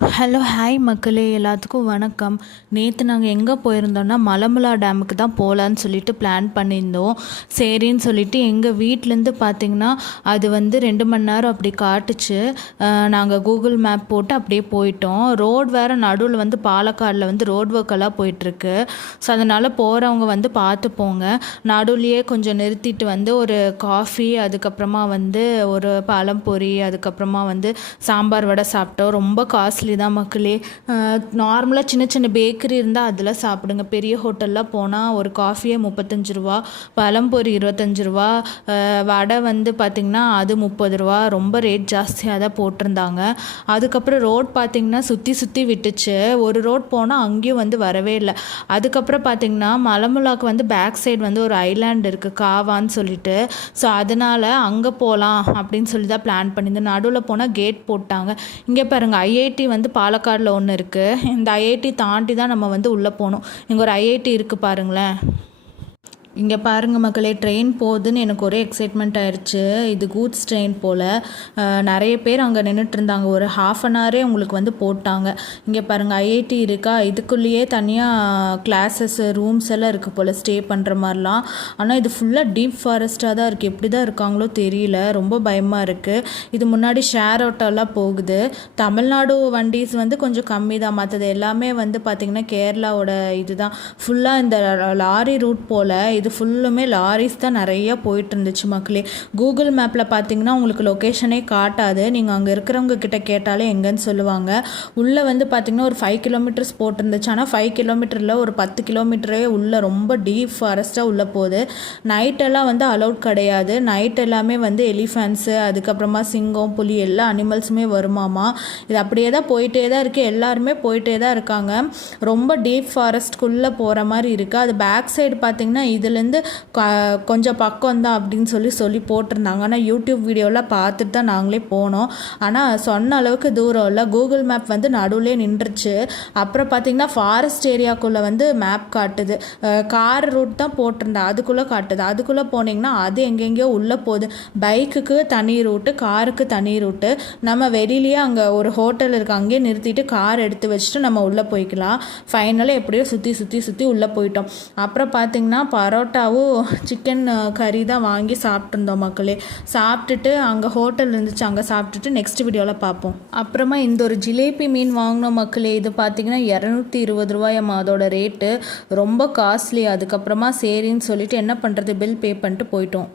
Hello hi மக்களே, எல்லாத்துக்கும் வணக்கம். நேற்று நாங்கள் எங்கே போயிருந்தோன்னா மலமலா டேமுக்கு தான் போகலான்னு சொல்லிட்டு பிளான் பண்ணியிருந்தோம். சரின்னு சொல்லிட்டு எங்கள் வீட்டிலேருந்து பார்த்திங்கன்னா அது 2 மணி நேரம் அப்படி காட்டுச்சு. நாங்கள் கூகுள் மேப் போட்டு அப்படியே போயிட்டோம். ரோடு வேறு நடுவில் பாலக்காடில் ரோடு ஒர்க்கெல்லாம் போயிட்டுருக்கு. ஸோ அதனால் போகிறவங்க பார்த்து போங்க. நடுவுலையே கொஞ்சம் நிறுத்திட்டு ஒரு காஃபி, அதுக்கப்புறமா ஒரு பழம் பொரி, அதுக்கப்புறமா சாம்பார் வடை சாப்பிட்டோம். ரொம்ப காஸ்ட்லி தான் மக்களே. நார்மலாக சின்ன சின்ன பேக்கரி இருந்தால் அதில் சாப்பிடுங்க. பெரிய ஹோட்டலில் போனால் ஒரு காஃபியே 35 ரூபா, பழம்பொரி 25 ரூபா, வடை பார்த்திங்கன்னா அது 30 ரூபா. ரொம்ப ரேட் ஜாஸ்தியாக தான் போட்டிருந்தாங்க. அதுக்கப்புறம் ரோட் பார்த்திங்கன்னா சுற்றி சுற்றி விட்டுச்சு. ஒரு ரோட் போனால் அங்கேயும் வரவே இல்லை. அதுக்கப்புறம் பார்த்திங்கன்னா மலமுலாக்கு பேக் சைடு ஒரு ஐலாண்ட் இருக்குது, காவான்னு சொல்லிட்டு. ஸோ அதனால் அங்கே போகலாம் அப்படின்னு சொல்லி தான் பிளான் பண்ணியிருந்தேன். நடுவில் போனால் கேட் போட்டாங்க. இங்கே பாருங்கள், ஐஐடி பாலக்காடில் ஒன்று இருக்குது. இந்த ஐஐடி தாண்டி தான் நம்ம உள்ளே போகணும். இங்கே ஒரு ஐஐடி இருக்குது பாருங்களேன். இங்கே பாருங்கள் மக்களே, ட்ரெயின் போகுதுன்னு எனக்கு ஒரே எக்ஸைட்மெண்ட் ஆயிடுச்சு. இது கூட்ஸ் ட்ரெயின் போல். நிறைய பேர் அங்கே நின்றுட்டு இருந்தாங்க. ஒரு ½ அன் ஹவரே உங்களுக்கு போட்டாங்க. இங்கே பாருங்கள், ஐஐடி இருக்கா, இதுக்குள்ளேயே தனியாக கிளாஸஸ் ரூம்ஸ் எல்லாம் இருக்குது போல், ஸ்டே பண்ணுற மாதிரிலாம். ஆனால் இது ஃபுல்லாக டீப் ஃபாரஸ்ட்டாக தான் இருக்குது. எப்படி தான் இருக்காங்களோ தெரியல, ரொம்ப பயமாக இருக்குது. இது முன்னாடி ஷேர் ஆட்டோலாம் போகுது. தமிழ்நாடு வண்டிஸ் கொஞ்சம் கம்மி தான். மற்றது எல்லாமே பார்த்திங்கன்னா கேரளாவோட இது தான். ஃபுல்லாக இந்த லாரி ரூட் போல் இது ஃபுல்லுமே லாரிஸ் தான் நிறைய போயிட்டு இருந்துச்சு மக்களே. கூகுள் மேப்பில் பார்த்தீங்கன்னா உங்களுக்கு லொக்கேஷனே காட்டாது. நீங்கள் அங்கே இருக்கிறவங்க கிட்ட கேட்டாலே எங்கன்னு சொல்லுவாங்க. உள்ளே பார்த்தீங்கன்னா ஒரு 5 கிலோமீட்டர்ஸ் போட்டிருந்துச்சு. ஆனால் 5 கிலோமீட்டரில் ஒரு 10 கிலோமீட்டரே உள்ளே ரொம்ப டீப் ஃபாரஸ்ட்டாக உள்ளே போகுது. நைட்டெல்லாம் அலௌட் கிடையாது. நைட் எல்லாமே எலிஃபேண்ட்ஸு, அதுக்கப்புறமா சிங்கம், புலி எல்லா அனிமல்ஸுமே வருமாமா. இது அப்படியே தான் போயிட்டே தான் இருக்குது. எல்லாருமே போயிட்டே தான் இருக்காங்க. ரொம்ப டீப் ஃபாரஸ்ட்குள்ளே போகிற மாதிரி இருக்குது. அது பேக் சைடு பார்த்தீங்கன்னா இதுலேருந்து கொஞ்சம் பக்கம் தான் அப்படின்னு சொல்லி போட்டிருந்தாங்க. ஆனால் யூடியூப் வீடியோவில் பார்த்துட்டு தான் நாங்களே போனோம். ஆனால் சொன்ன அளவுக்கு தூரம் இல்லை. கூகுள் மேப் நடுவுலே நின்றுச்சு. அப்புறம் பார்த்திங்கன்னா ஃபாரஸ்ட் ஏரியாக்குள்ளே மேப் காட்டுது. கார் ரூட் தான் போட்டிருந்தேன், அதுக்குள்ளே காட்டுது. அதுக்குள்ளே போனீங்கன்னா அது எங்கெங்கேயோ உள்ளே போகுது. பைக்குக்கு தனி ரூட்டு, காருக்கு தனி ரூட்டு. நம்ம வெளியிலேயே அங்கே ஒரு ஹோட்டல் இருக்குது, அங்கேயே நிறுத்திட்டு கார் எடுத்து வச்சுட்டு நம்ம உள்ளே போய்க்கலாம். ஃபைனலாக எப்படியோ சுற்றி உள்ளே போயிட்டோம். அப்புறம் பார்த்திங்கன்னா பரோட்டாவும் சிக்கன் கறி தான் வாங்கி சாப்பிட்ருந்தோம் மக்களே. சாப்பிட்டுட்டு அங்கே ஹோட்டல் இருந்துச்சு, அங்கே சாப்பிட்டுட்டு நெக்ஸ்ட் வீடியோவில் பார்ப்போம். அப்புறமா இந்த ஒரு ஜிலேபி மீன் வாங்கினோம் மக்களே. இது பார்த்திங்கன்னா 220 ரூபாயாம்மா அதோட ரேட்டு. ரொம்ப காஸ்ட்லி. அதுக்கப்புறமா சரின்னு சொல்லிட்டு என்ன பண்ணுறது, பில் பே பண்ணிட்டு போயிட்டோம்.